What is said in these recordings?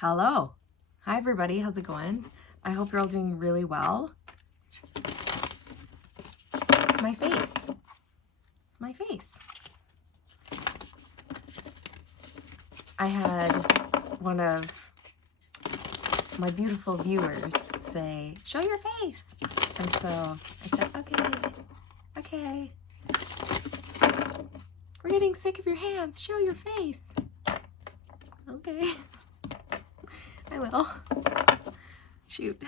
Hello. Hi, everybody. How's it going? I hope you're all doing really well. It's my face. It's my face. I had one of my beautiful viewers say, "Show your face." And so I said, okay. We're getting sick of your hands. Show your face. Okay. I will. Shoot.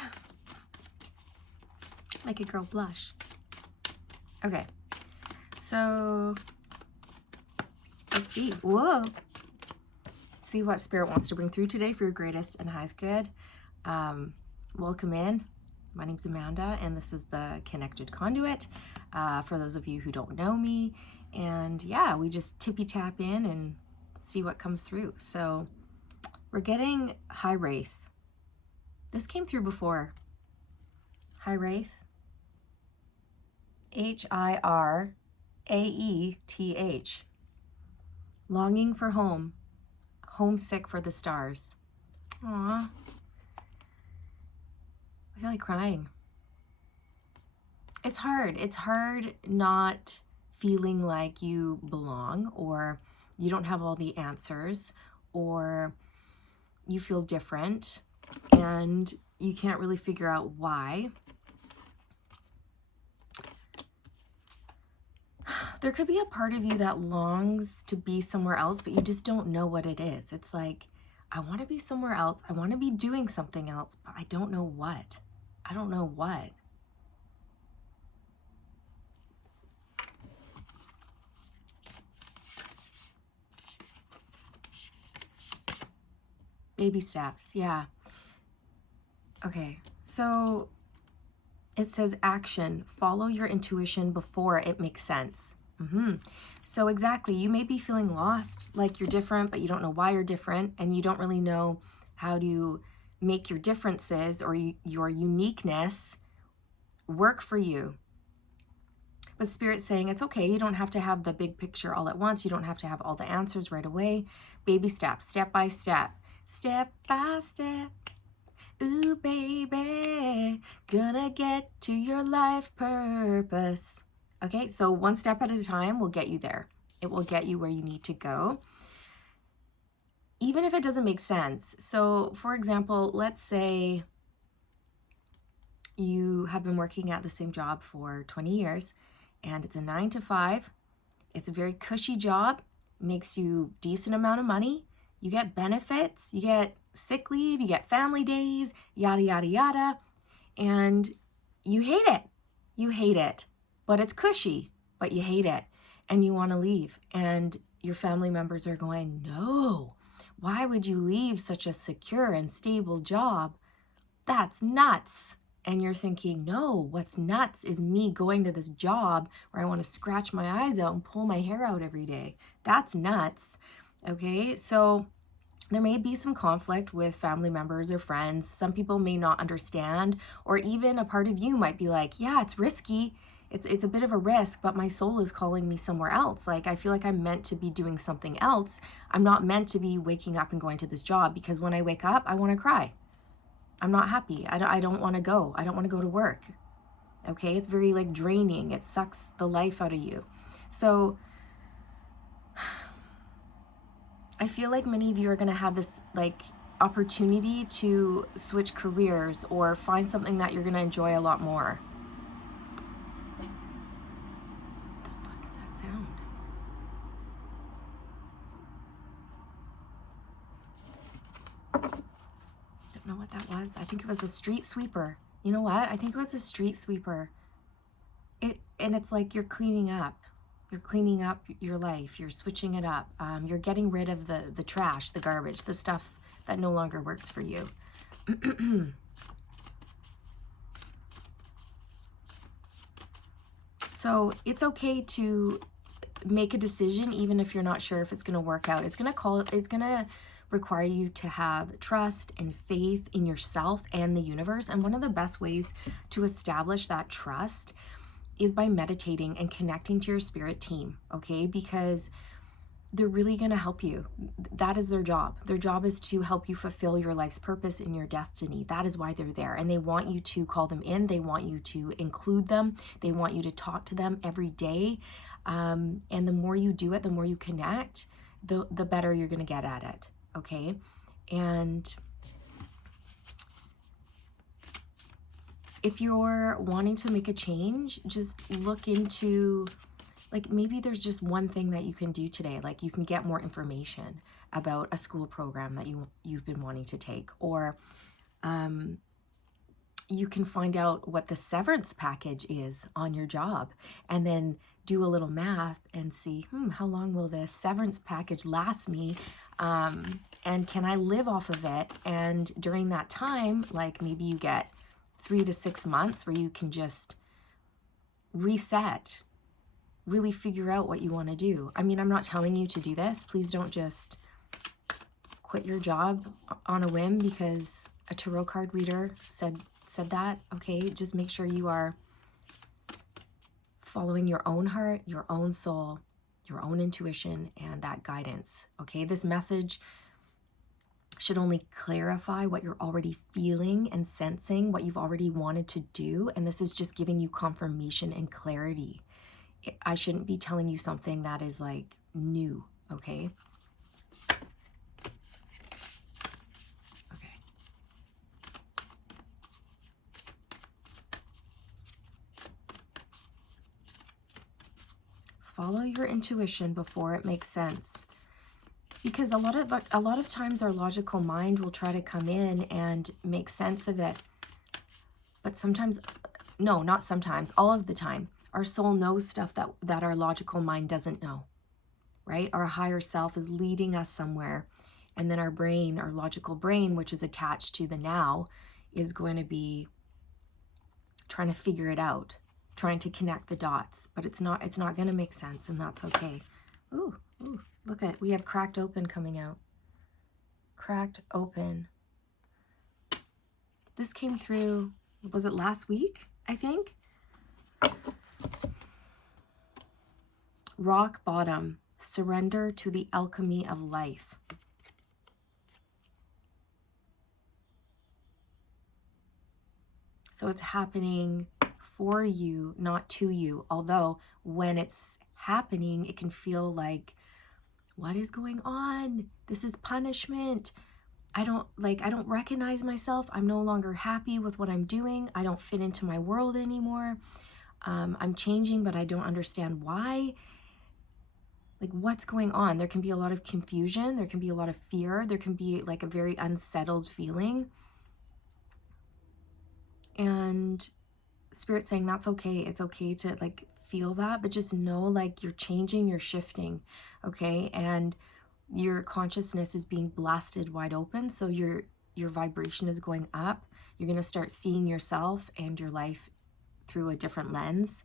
Make a girl blush. Okay. So, let's see. Whoa. Let's see what Spirit wants to bring through today for your greatest and highest good. Welcome in. My name's Amanda, and this is the Connected Conduit, for those of you who don't know me. And yeah, we just tippy tap in and see what comes through. So, we're getting High Wraith. This came through before. High Wraith. H-I-R-A-E-T-H. Longing for home. Homesick for the stars. Aww. I feel like crying. It's hard. It's hard not feeling like you belong, or you don't have all the answers, or you feel different and you can't really figure out why. There could be a part of you that longs to be somewhere else, but you just don't know what it is. It's like, I want to be somewhere else. I want to be doing something else, but I don't know what. I don't know what. Baby steps, yeah. Okay, so it says action. Follow your intuition before it makes sense. So exactly, you may be feeling lost, like you're different, but you don't know why you're different, and you don't really know how to make your differences or your uniqueness work for you. But Spirit's saying it's okay. You don't have to have the big picture all at once. You don't have to have all the answers right away. Baby steps, step by step. Step by step. Ooh, baby, gonna get to your life purpose. Okay, so one step at a time will get you there. It will get you where you need to go, even if it doesn't make sense. So, for example, let's say you have been working at the same job for 20 years, and it's a 9 to 5. It's a very cushy job, makes you decent amount of money. You get benefits, you get sick leave, you get family days, yada, yada, yada, and you hate it. You hate it, but it's cushy, but you hate it, and you want to leave, and your family members are going, no, why would you leave such a secure and stable job? That's nuts. And you're thinking, no, what's nuts is me going to this job where I want to scratch my eyes out and pull my hair out every day. That's nuts. Okay, so there may be some conflict with family members or friends. Some people may not understand, or even a part of you might be like, yeah, it's risky. It's a bit of a risk, but my soul is calling me somewhere else. Like, I feel like I'm meant to be doing something else. I'm not meant to be waking up and going to this job, because when I wake up, I want to cry. I'm not happy. I don't want to go. I don't want to go to work. Okay, it's very like draining. It sucks the life out of you. So I feel like many of you are going to have this like opportunity to switch careers or find something that you're going to enjoy a lot more. What the fuck is that sound? Don't know what that was. I think it was a street sweeper. You know what? I think it was a street sweeper. And it's like you're cleaning up. You're cleaning up your life. You're switching it up. You're getting rid of the trash, the garbage, the stuff that no longer works for you. So it's okay to make a decision, even if you're not sure if it's going to work out. It's going to require you to have trust and faith in yourself and the universe. And one of the best ways to establish that trust is by meditating and connecting to your spirit team, okay? Because they're really going to help you. That is their job. Their job is to help you fulfill your life's purpose and your destiny. That is why they're there. And they want you to call them in. They want you to include them. They want you to talk to them every day. And the more you do it, the more you connect, the better you're going to get at it. Okay. And if you're wanting to make a change, just look into, like, maybe there's just one thing that you can do today. Like, you can get more information about a school program that you've been wanting to take, or you can find out what the severance package is on your job, and then do a little math and see, how long will this severance package last me? And can I live off of it? And during that time, like, maybe you get 3 to 6 months where you can just reset, really figure out what you want to do. I mean, I'm not telling you to do this. Please don't just quit your job on a whim because a tarot card reader said that. Okay, just make sure you are following your own heart, your own soul, your own intuition, and that guidance. Okay, this message should only clarify what you're already feeling and sensing, what you've already wanted to do, and this is just giving you confirmation and clarity. I shouldn't be telling you something that is like new, okay? Okay. Follow your intuition before it makes sense. Because a lot of times our logical mind will try to come in and make sense of it. But sometimes, no, not sometimes, all of the time, our soul knows stuff that our logical mind doesn't know, right? Our higher self is leading us somewhere. And then our brain, our logical brain, which is attached to the now, is going to be trying to figure it out, trying to connect the dots. But it's not going to make sense, and that's okay. Ooh, look at, we have cracked open coming out. Cracked open. This came through, was it last week, I think? Rock bottom. Surrender to the alchemy of life. So it's happening for you, not to you. Although when it's happening, it can feel like, what is going on? This is punishment. I don't recognize myself. I'm no longer happy with what I'm doing. I don't fit into my world anymore. I'm changing, but I don't understand why. Like, what's going on? There can be a lot of confusion. There can be a lot of fear. There can be like a very unsettled feeling. And Spirit's saying that's okay. It's okay to like feel that, but just know like you're changing, you're shifting, okay? And your consciousness is being blasted wide open. So your vibration is going up. You're going to start seeing yourself and your life through a different lens.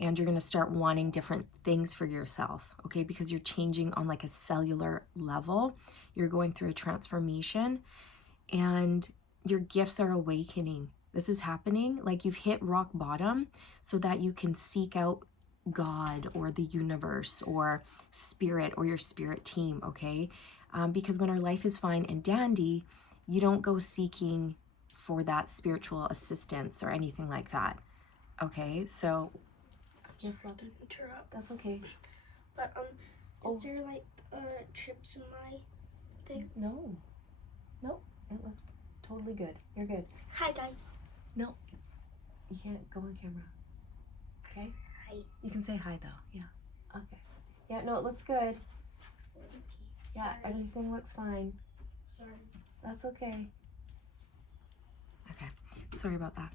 And you're going to start wanting different things for yourself, okay? Because you're changing on like a cellular level. You're going through a transformation and your gifts are awakening. This is happening, like you've hit rock bottom so that you can seek out God or the universe or spirit or your spirit team, okay? Because when our life is fine and dandy, you don't go seeking for that spiritual assistance or anything like that, okay? So, yes, love. Didn't interrupt. That's okay. But is there like chips in my thing? No, it looks totally good. You're good. Hi guys. No, you can't go on camera. Okay? Hi. You can say hi though. Yeah. Okay. Yeah, no, it looks good. Okay. Yeah, Sorry. everything looks fine. Sorry. That's okay. Okay. Sorry about that.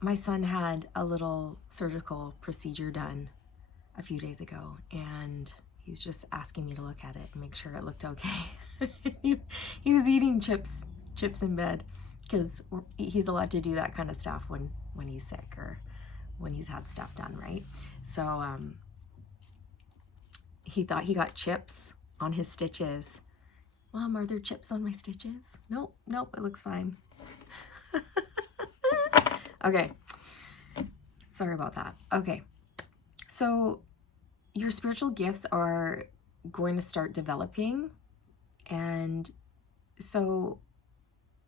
My son had a little surgical procedure done a few days ago, and he was just asking me to look at it and make sure it looked okay. he was eating chips in bed because he's allowed to do that kind of stuff when he's sick or when he's had stuff done, right? So he thought he got chips on his stitches. Mom, are there chips on my stitches? Nope, it looks fine. Okay, sorry about that. Okay, so your spiritual gifts are going to start developing. And so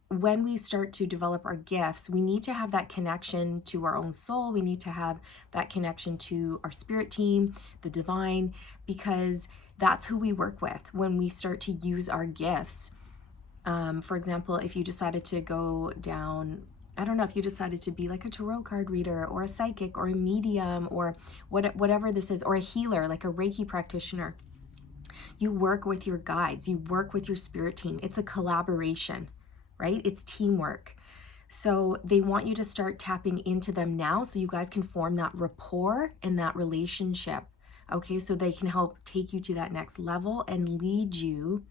when we start to develop our gifts, we need to have that connection to our own soul. We need to have that connection to our spirit team, the divine, because that's who we work with when we start to use our gifts. For example, if you decided to go down, I don't know, if you decided to be like a tarot card reader or a psychic or a medium or whatever this is, or a healer, like a Reiki practitioner, you work with your guides, you work with your spirit team. It's a collaboration, right? It's teamwork. So they want you to start tapping into them now so you guys can form that rapport and that relationship. Okay, so they can help take you to that next level and lead you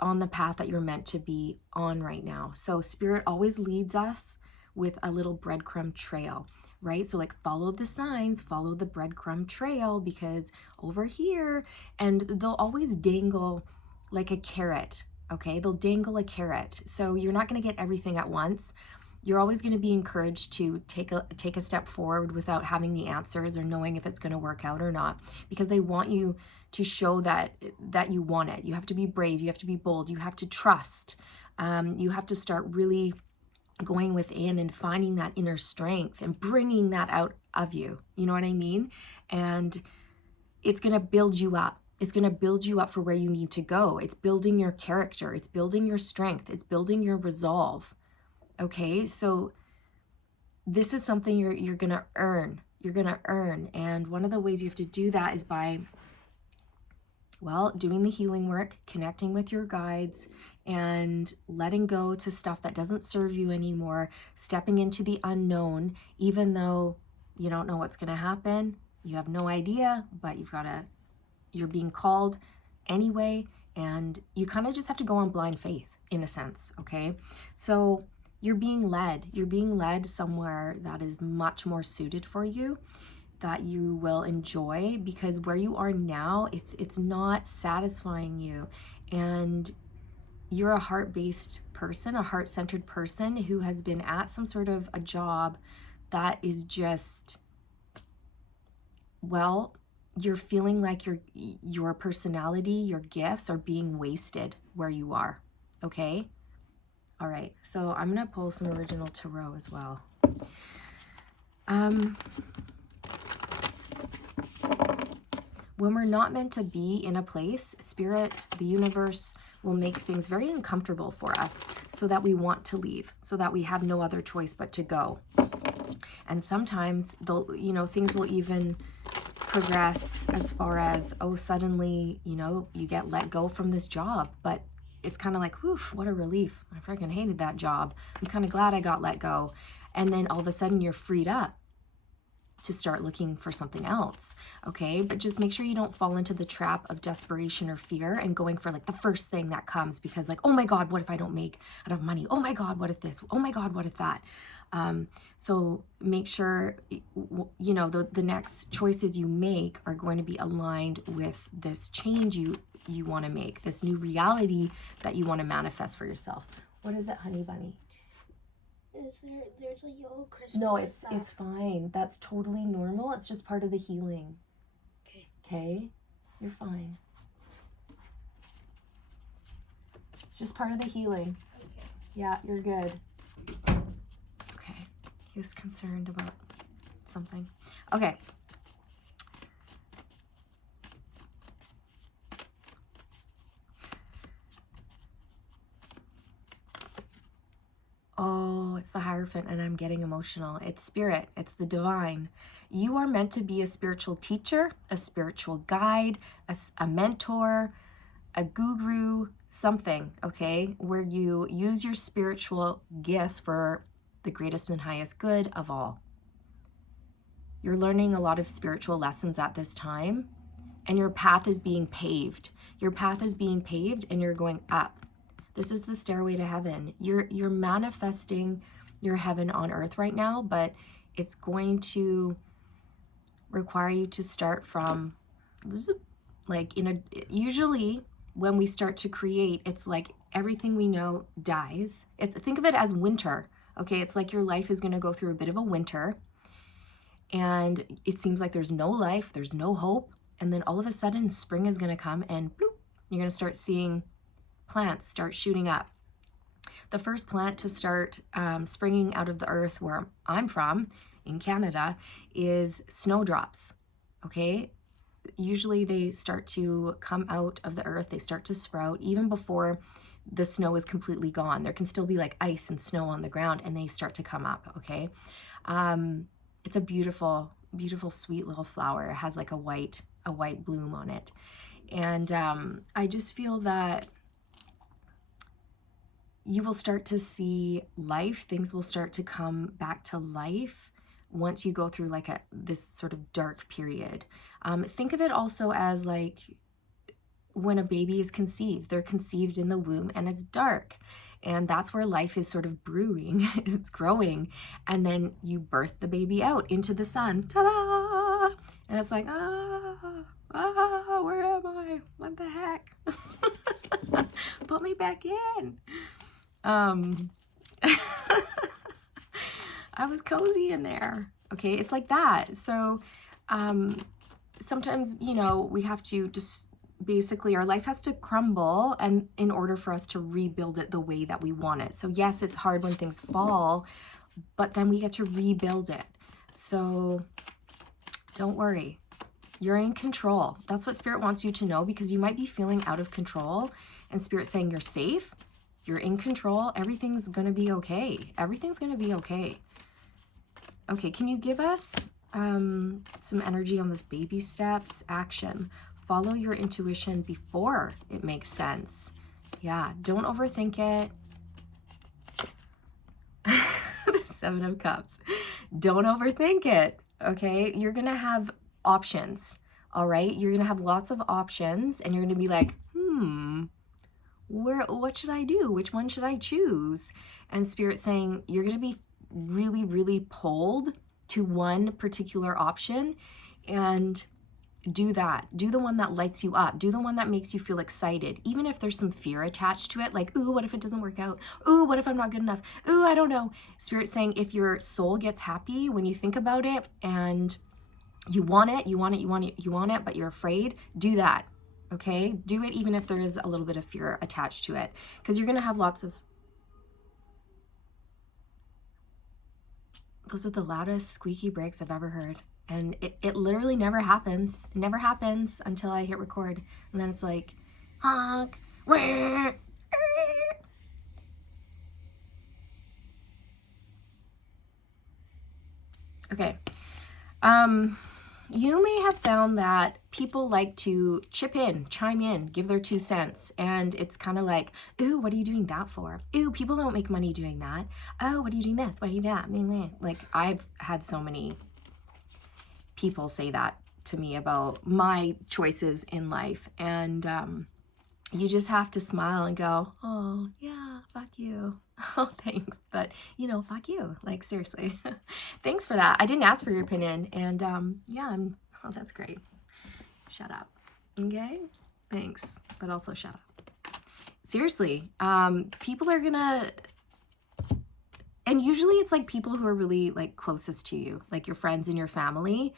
on the path that you're meant to be on right now. So spirit always leads us with a little breadcrumb trail, right? So like follow the signs, follow the breadcrumb trail, because over here, and they'll always dangle like a carrot, okay? They'll dangle a carrot. So you're not going to get everything at once. You're always going to be encouraged to take a step forward without having the answers or knowing if it's going to work out or not, because they want you to show that you want it. You have to be brave. You have to be bold. You have to trust. You have to start really going within and finding that inner strength and bringing that out of you. You know what I mean? And it's going to build you up. It's going to build you up for where you need to go. It's building your character. It's building your strength. It's building your resolve. Okay, so this is something you're going to earn. You're going to earn. And one of the ways you have to do that is by, well, doing the healing work, connecting with your guides, and letting go to stuff that doesn't serve you anymore, stepping into the unknown, even though you don't know what's going to happen. You have no idea, but you're being called anyway, and you kind of just have to go on blind faith in a sense, okay? So you're being led somewhere that is much more suited for you, that you will enjoy, because where you are now, it's not satisfying you. And you're a heart-based person, a heart-centered person who has been at some sort of a job that is just, well, you're feeling like your personality, your gifts are being wasted where you are, okay? All right, so I'm gonna pull some original tarot as well. When we're not meant to be in a place, spirit, the universe will make things very uncomfortable for us so that we want to leave, so that we have no other choice but to go. And sometimes things will even progress as far as, oh, suddenly, you get let go from this job, but it's kind of like, woof, what a relief. I freaking hated that job. I'm kind of glad I got let go. And then all of a sudden you're freed up to start looking for something else, okay? But just make sure you don't fall into the trap of desperation or fear and going for like the first thing that comes, because like, oh my God, what if I don't make enough money? Oh my God, what if this? Oh my God, what if that? So make sure, the next choices you make are going to be aligned with this change you want to make, this new reality that you want to manifest for yourself. What is it, honey bunny? There's a yellow crystal? No, it's fine. That's totally normal. It's just part of the healing. Okay? You're fine. It's just part of the healing. Okay. Yeah, you're good. Okay. He was concerned about something. Okay. Oh, it's the Hierophant, and I'm getting emotional. It's spirit. It's the divine. You are meant to be a spiritual teacher, a spiritual guide, a mentor, a guru, something, okay, where you use your spiritual gifts for the greatest and highest good of all. You're learning a lot of spiritual lessons at this time, and your path is being paved. Your path is being paved, and you're going up. This is the stairway to heaven. You're manifesting your heaven on earth right now, but it's going to require you to start from usually when we start to create, it's like everything we know dies. Think of it as winter, okay? It's like your life is going to go through a bit of a winter, and it seems like there's no life, there's no hope, And then all of a sudden spring is going to come and bloop, you're going to start seeing plants start shooting up. The first plant to start springing out of the earth where I'm from in Canada is snowdrops. Okay, usually they start to come out of the earth, they start to sprout even before the snow is completely gone. There can still be like ice and snow on the ground and they start to come up. Okay, it's a beautiful, beautiful, sweet little flower. It has like a white bloom on it. And I just feel that you will start to see life. Things will start to come back to life once you go through like this sort of dark period. Think of it also as like when a baby is conceived. They're conceived in the womb and it's dark. And that's where life is sort of brewing, it's growing. And then you birth the baby out into the sun, ta-da! And it's like, where am I? What the heck? Put me back in. I was cozy in there. Okay, it's like that. So sometimes, you know, we have to just basically, our life has to crumble and in order for us to rebuild it the way that we want it. So yes, it's hard when things fall, but then we get to rebuild it. So don't worry, you're in control. That's what Spirit wants you to know, because you might be feeling out of control and Spirit saying you're safe, you're in control, everything's gonna be okay. Everything's gonna be okay. Okay, can you give us some energy on this baby steps? Action. Follow your intuition before it makes sense. Yeah, don't overthink it. The 7 of Cups. Don't overthink it, okay? You're gonna have options, all right? You're gonna have lots of options and you're gonna be like, what should I do? Which one should I choose? And Spirit saying you're gonna be really, really pulled to one particular option, and do that. Do the one that lights you up. Do the one that makes you feel excited, even if there's some fear attached to it, like, ooh, what if it doesn't work out? Ooh, what if I'm not good enough? Ooh, I don't know. Spirit saying if your soul gets happy when you think about it and you want it, but you're afraid, do that. Okay? Do it even if there is a little bit of fear attached to it, because you're going to have lots of... Those are the loudest squeaky brakes I've ever heard. And it literally never happens. It never happens until I hit record. And then it's like, honk. Okay. You may have found that people like to chime in, give their 2 cents. And it's kind of like, ooh, what are you doing that for? Ooh, people don't make money doing that. Oh, what are you doing this? What are you doing that? Like, I've had so many people say that to me about my choices in life. And you just have to smile and go, oh, yeah, fuck you. Oh, thanks. But, you know, fuck you. Like, seriously. Thanks for that. I didn't ask for your opinion. And yeah, oh, that's great. Shut up. Okay? Thanks. But also shut up. Seriously. People are gonna... And usually it's like people who are really like closest to you, like your friends and your family.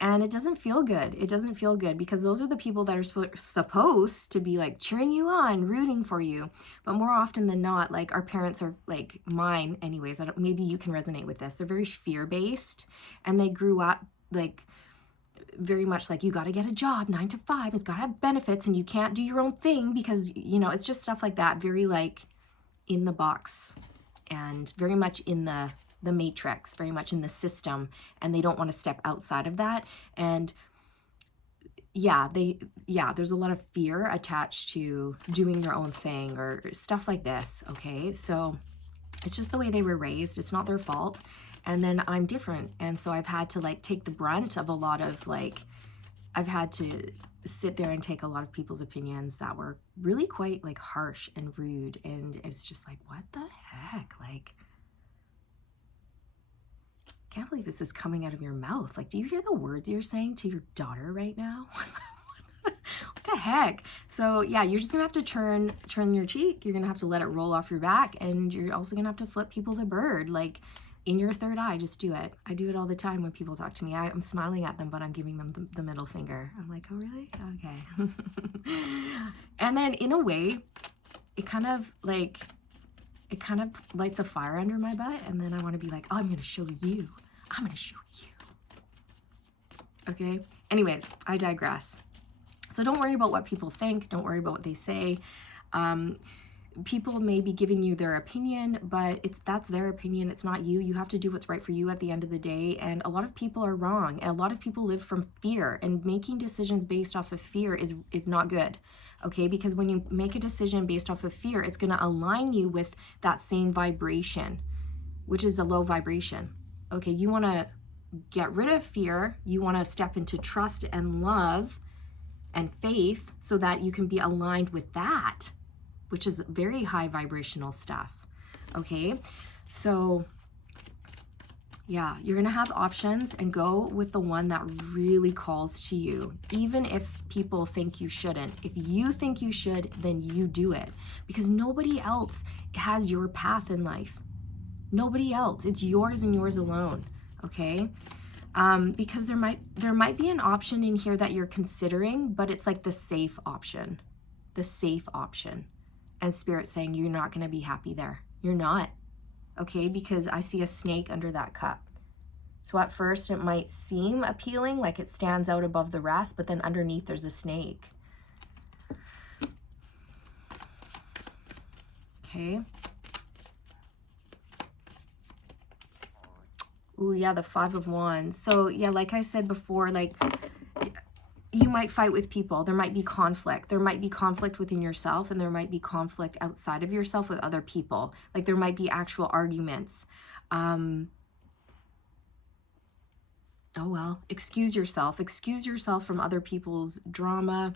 And it doesn't feel good. It doesn't feel good because those are the people that are supposed to be like cheering you on, rooting for you. But more often than not, like our parents are like mine anyways. Maybe you can resonate with this. They're very fear-based and they grew up like very much like, you got to get a job 9 to 5. It's got to have benefits and you can't do your own thing because, you know, it's just stuff like that. Very like in the box and very much in the matrix, very much in the system, and they don't want to step outside of that. And yeah, there's a lot of fear attached to doing your own thing or stuff like this. Okay, so it's just the way they were raised. It's not their fault. And then I'm different, and so I've had to like take the brunt of a lot of like, I've had to sit there and take a lot of people's opinions that were really quite like harsh and rude, and it's just like, what the heck? Like, can't believe this is coming out of your mouth. Like, do you hear the words you're saying to your daughter right now? What the heck? So yeah, you're just gonna have to turn your cheek. You're gonna have to let it roll off your back, and you're also gonna have to flip people the bird. Like, in your third eye, just do it. I do it all the time when people talk to me. I'm smiling at them, but I'm giving them the middle finger. I'm like, oh, really? Okay. And then in a way, it kind of lights a fire under my butt. And then I want to be like, oh, I'm going to show you. I'm going to show you. Okay. Anyways, I digress. So don't worry about what people think. Don't worry about what they say. People may be giving you their opinion, but that's their opinion. It's not you. You have to do what's right for you at the end of the day. And a lot of people are wrong. And a lot of people live from fear, and making decisions based off of fear is not good. Okay, because when you make a decision based off of fear, it's going to align you with that same vibration, which is a low vibration. Okay, you want to get rid of fear. You want to step into trust and love and faith so that you can be aligned with that, which is very high vibrational stuff. Okay, so yeah, you're gonna have options, and go with the one that really calls to you, even if people think you shouldn't. If you think you should, then you do it, because nobody else has your path in life. Nobody else. It's yours and yours alone. Okay. Because there might be an option in here that you're considering, but it's like the safe option. And Spirit's saying you're not going to be happy there. You're not. Okay, because I see a snake under that cup. So at first it might seem appealing, like it stands out above the rest, but then underneath there's a snake. Okay. Ooh, yeah, the 5 of Wands. So yeah, like I said before, like, you might fight with people. There might be conflict. There might be conflict within yourself, and there might be conflict outside of yourself with other people. Like, there might be actual arguments. Oh, well, excuse yourself. Excuse yourself from other people's drama.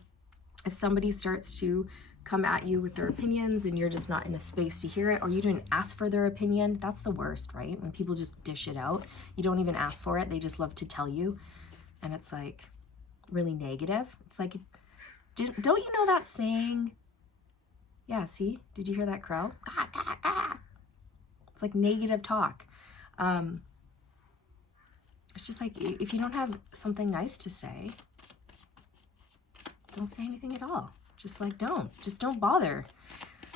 If somebody starts to come at you with their opinions and you're just not in a space to hear it, or you didn't ask for their opinion, that's the worst, right? When people just dish it out. You don't even ask for it. They just love to tell you. And it's like really negative. It's like, don't you know that saying? Yeah, see? Did you hear that crow? Gah, gah, gah. It's like negative talk. It's just like, if you don't have something nice to say, don't say anything at all. Just like, just don't bother.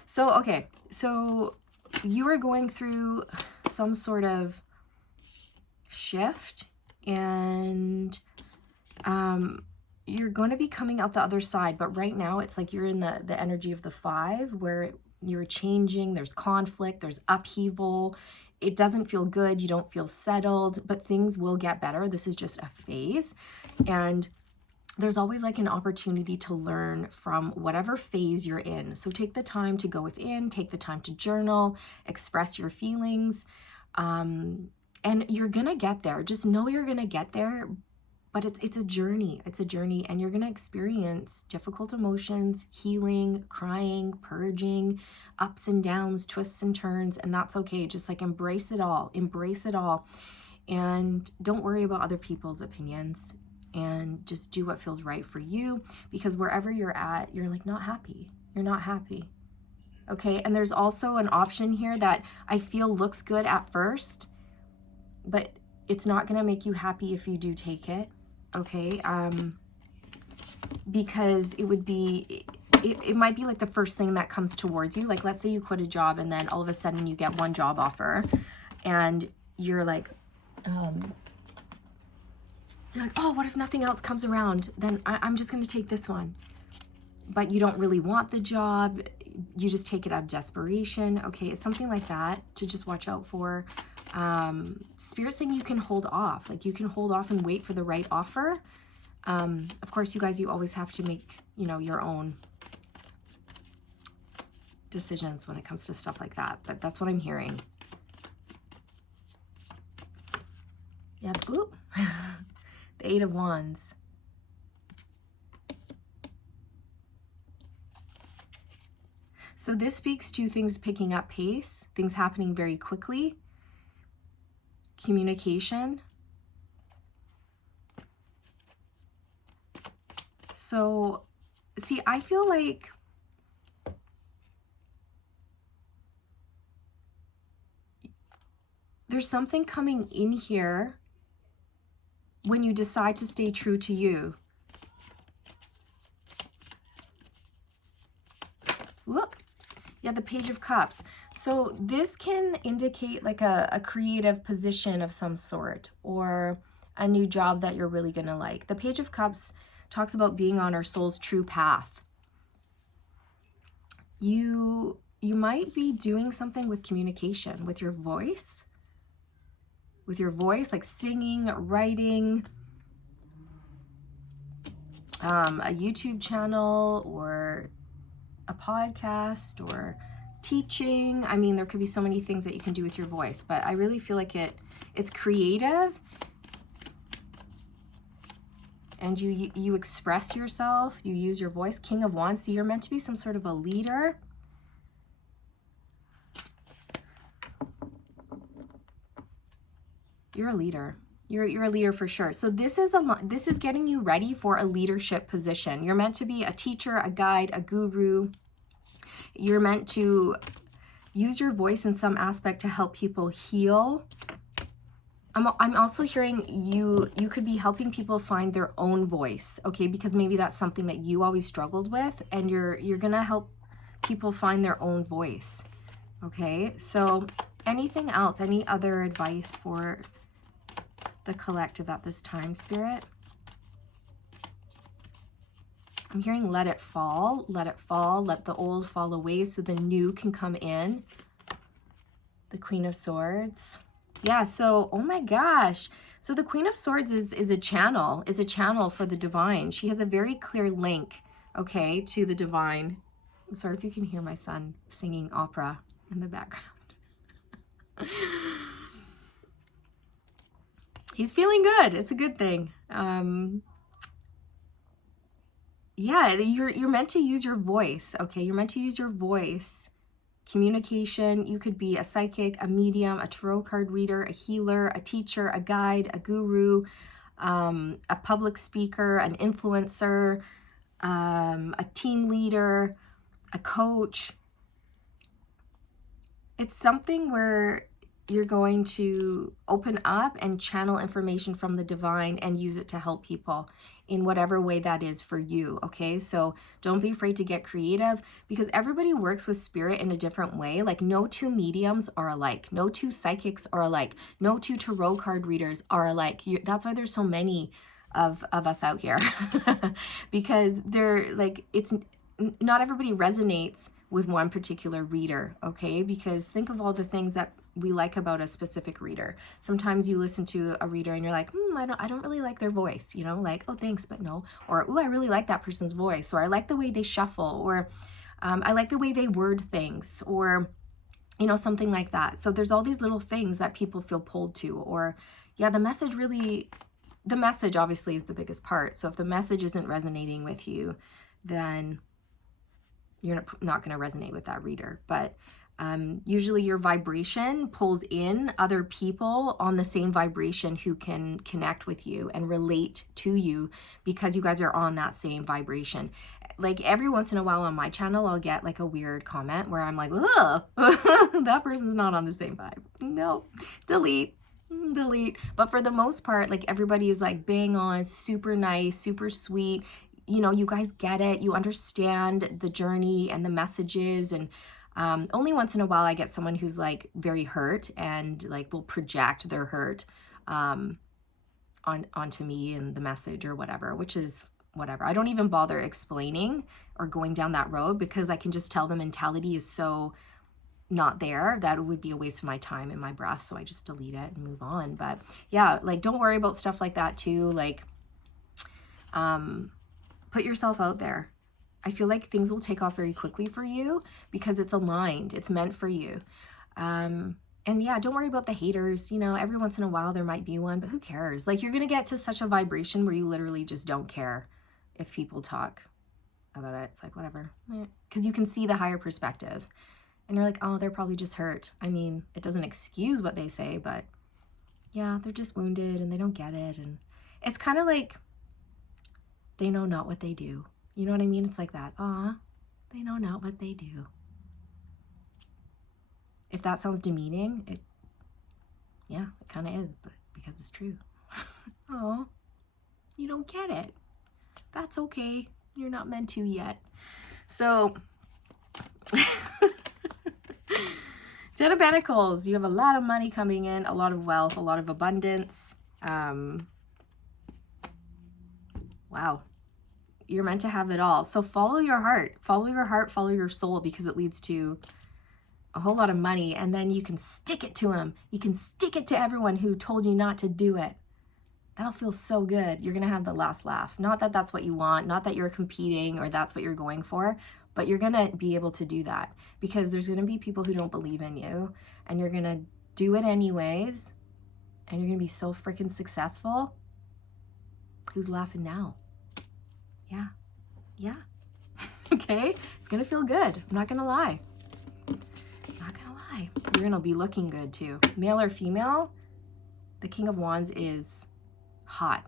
So, okay. So you are going through some sort of shift, and you're going to be coming out the other side. But right now it's like you're in the energy of the 5, where you're changing. There's conflict. There's upheaval. It doesn't feel good. You don't feel settled, but things will get better. This is just a phase. And there's always like an opportunity to learn from whatever phase you're in. So take the time to go within, take the time to journal, express your feelings. And you're going to get there. Just know you're going to get there. But it's a journey. It's a journey, and you're going to experience difficult emotions, healing, crying, purging, ups and downs, twists and turns, and that's okay. Just like embrace it all. Embrace it all. And don't worry about other people's opinions, and just do what feels right for you, because wherever you're at, you're like not happy. You're not happy. Okay? And there's also an option here that I feel looks good at first, but it's not going to make you happy if you do take it. Okay, because it would be, it might be like the first thing that comes towards you. Like, let's say you quit a job, and then all of a sudden you get one job offer, and you're like, oh, what if nothing else comes around? Then I'm just going to take this one. But you don't really want the job. You just take it out of desperation. Okay, it's something like that to just watch out for. Spirit saying you can hold off. Like, you can hold off and wait for the right offer. Of course, you guys, you always have to make, your own decisions when it comes to stuff like that. But that's what I'm hearing. Yeah, oop. The 8 of Wands. So this speaks to things picking up pace, things happening very quickly, communication. So, see, I feel like there's something coming in here when you decide to stay true to you. Look, yeah, the Page of Cups. So this can indicate like a creative position of some sort, or a new job that you're really gonna like. The Page of Cups talks about being on our soul's true path. You might be doing something with communication, with your voice, like singing, writing, a YouTube channel, or a podcast, or teaching. I mean, there could be so many things that you can do with your voice, but I really feel like it's creative, and you express yourself, you use your voice. King of Wands, so you're meant to be some sort of a leader. You're a leader. You're a leader for sure. So this is getting you ready for a leadership position. You're meant to be a teacher, a guide, a guru. You're meant to use your voice in some aspect to help people heal. I'm also hearing you could be helping people find their own voice, okay? Because maybe that's something that you always struggled with, and you're gonna help people find their own voice, okay? So anything else, any other advice for the collective at this time, Spirit? I'm hearing let it fall, let it fall, let the old fall away so the new can come in. The Queen of Swords. Yeah, so, oh my gosh. So the Queen of Swords is a channel for the divine. She has a very clear link, okay, to the divine. I'm sorry if you can hear my son singing opera in the background. He's feeling good. It's a good thing. Yeah, you're meant to use your voice, okay? You're meant to use your voice. Communication, you could be a psychic, a medium, a tarot card reader, a healer, a teacher, a guide, a guru, a public speaker, an influencer, a team leader, a coach. It's something where you're going to open up and channel information from the divine and use it to help people in whatever way that is for you, okay? So don't be afraid to get creative, because everybody works with spirit in a different way. Like, no two mediums are alike. No two psychics are alike. No two tarot card readers are alike. That's why there's so many of us out here, because they're like, not everybody resonates with one particular reader, okay? Because think of all the things that we like about a specific reader. Sometimes you listen to a reader and you're like, I don't really like their voice, you know, like, oh, thanks, but no. Or, oh, I really like that person's voice, or I like the way they shuffle, or I like the way they word things, or, you know, something like that. So there's all these little things that people feel pulled to, or, yeah, the message obviously is the biggest part. So if the message isn't resonating with you, then you're not going to resonate with that reader. But usually your vibration pulls in other people on the same vibration who can connect with you and relate to you, because you guys are on that same vibration. Like, every once in a while on my channel, I'll get like a weird comment where I'm like, ugh, that person's not on the same vibe. No, delete. But for the most part, like, everybody is like bang on, super nice, super sweet. You know, you guys get it. You understand the journey and the messages. And only once in a while I get someone who's like very hurt and like will project their hurt onto me and the message or whatever, which is whatever. I don't even bother explaining or going down that road, because I can just tell the mentality is so not there that it would be a waste of my time and my breath. So I just delete it and move on. But yeah, like, don't worry about stuff like that too. Like, put yourself out there. I feel like things will take off very quickly for you because it's aligned. It's meant for you. And yeah, don't worry about the haters. You know, every once in a while there might be one, but who cares? Like, you're going to get to such a vibration where you literally just don't care if people talk about it. It's like, whatever. Because you can see the higher perspective. And you're like, oh, they're probably just hurt. I mean, it doesn't excuse what they say, but yeah, they're just wounded and they don't get it. And it's kind of like, they know not what they do. You know what I mean? It's like that. They know not what they do. If that sounds demeaning, Yeah, it kind of is, but because it's true. Oh, you don't get it. That's okay. You're not meant to yet. So, Ten of Pentacles, you have a lot of money coming in, a lot of wealth, a lot of abundance. Wow. You're meant to have it all. So follow your heart, follow your soul, because it leads to a whole lot of money, and then you can stick it to them. You can stick it to everyone who told you not to do it. That'll feel so good. You're going to have the last laugh. Not that that's what you want, not that you're competing or that's what you're going for, but you're going to be able to do that because there's going to be people who don't believe in you, and you're going to do it anyways, and you're going to be so freaking successful. Who's laughing now? Yeah. Yeah. Okay. It's going to feel good. I'm not going to lie. Not going to lie. You're going to be looking good too. Male or female, the King of Wands is hot.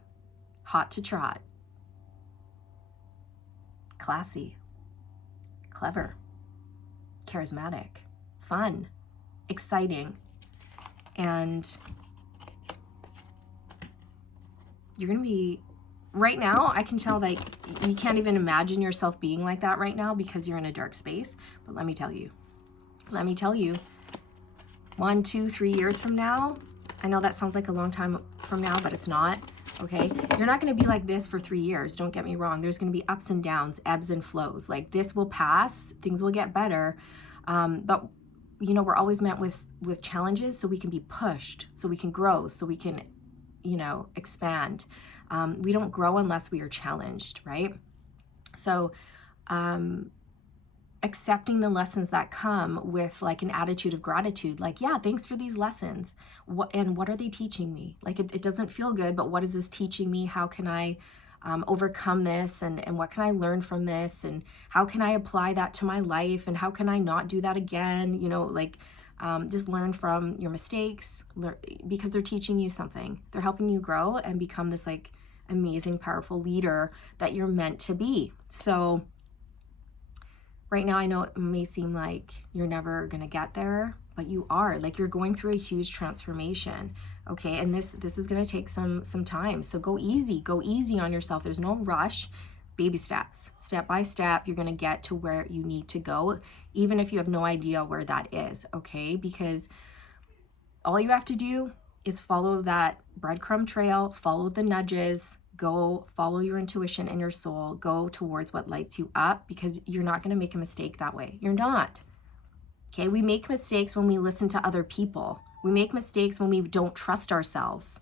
Hot to trot. Classy. Clever. Charismatic. Fun. Exciting. And you're going to be... Right now, I can tell that you can't even imagine yourself being like that right now because you're in a dark space. But let me tell you, 1, 2, 3 years from now, I know that sounds like a long time from now, but it's not, okay? You're not going to be like this for 3 years. Don't get me wrong. There's going to be ups and downs, ebbs and flows. Like, this will pass. Things will get better. But, you know, we're always met with challenges so we can be pushed, so we can grow, so we can, you know, expand. We don't grow unless we are challenged, right? So accepting the lessons that come with like an attitude of gratitude, like, yeah, thanks for these lessons. What are they teaching me? Like, it doesn't feel good, but what is this teaching me? How can I overcome this? And what can I learn from this? And how can I apply that to my life? And how can I not do that again? You know, like, just learn from your mistakes, because they're teaching you something. They're helping you grow and become this like amazing, powerful leader that you're meant to be. So right now, I know it may seem like you're never going to get there, but you are. Like, you're going through a huge transformation, okay? And this is going to take some time. So go easy on yourself. There's no rush. Baby steps, step by step, you're going to get to where you need to go, even if you have no idea where that is, okay? Because all you have to do is follow that breadcrumb trail, follow the nudges, go follow your intuition and your soul, go towards what lights you up, because you're not going to make a mistake that way. You're not. Okay, we make mistakes when we listen to other people. We make mistakes when we don't trust ourselves.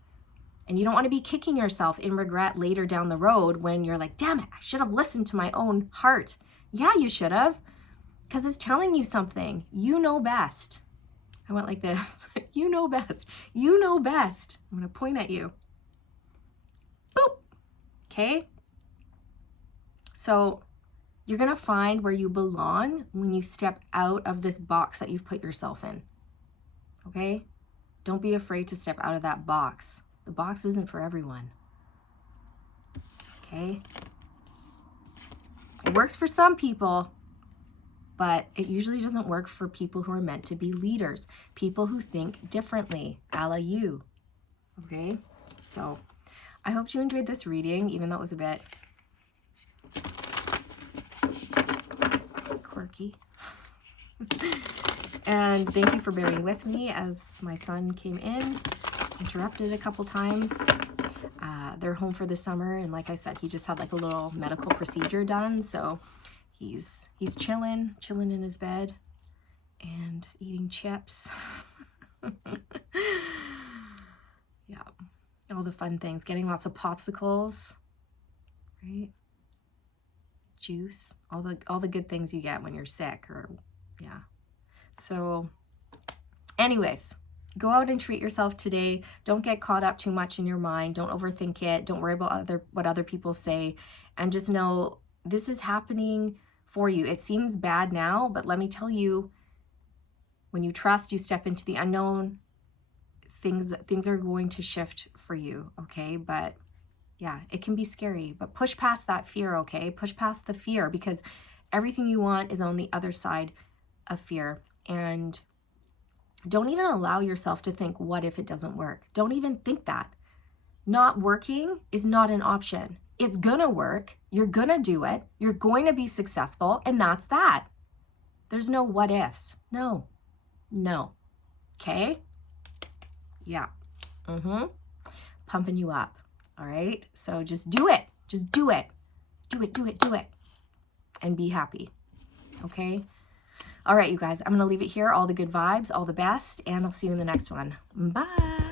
And you don't want to be kicking yourself in regret later down the road when you're like, damn it, I should have listened to my own heart. Yeah, you should have, because it's telling you something. You know best. I went like this. You know best. You know best. I'm going to point at you. Boop. Okay? So you're going to find where you belong when you step out of this box that you've put yourself in. Okay? Don't be afraid to step out of that box. The box isn't for everyone. Okay? It works for some people, but it usually doesn't work for people who are meant to be leaders, people who think differently, a la you. Okay? So I hope you enjoyed this reading, even though it was a bit quirky. And thank you for bearing with me as my son came in, interrupted a couple times. They're home for the summer, and like I said, he just had like a little medical procedure done, so he's chilling in his bed and eating chips. Yeah, all the fun things, getting lots of popsicles, right? Juice, all the good things you get when you're sick, or yeah. So anyways, go out and treat yourself today. Don't get caught up too much in your mind. Don't overthink it. Don't worry about what other people say, and just know this is happening for you. It seems bad now, but let me tell you, when you trust, you step into the unknown, things are going to shift for you, okay? But yeah, it can be scary, but push past that fear, okay? Push past the fear, because everything you want is on the other side of fear. And Don't even allow yourself to think, what if it doesn't work? Don't even think that. Not working is not an option. It's gonna work. You're gonna do it. You're going to be successful, and that's that. There's no what ifs. No. Okay? Yeah. Pumping you up. All right? So just do it. Just do it. Do it. And be happy. Okay? All right, you guys, I'm going to leave it here. All the good vibes, all the best, and I'll see you in the next one. Bye.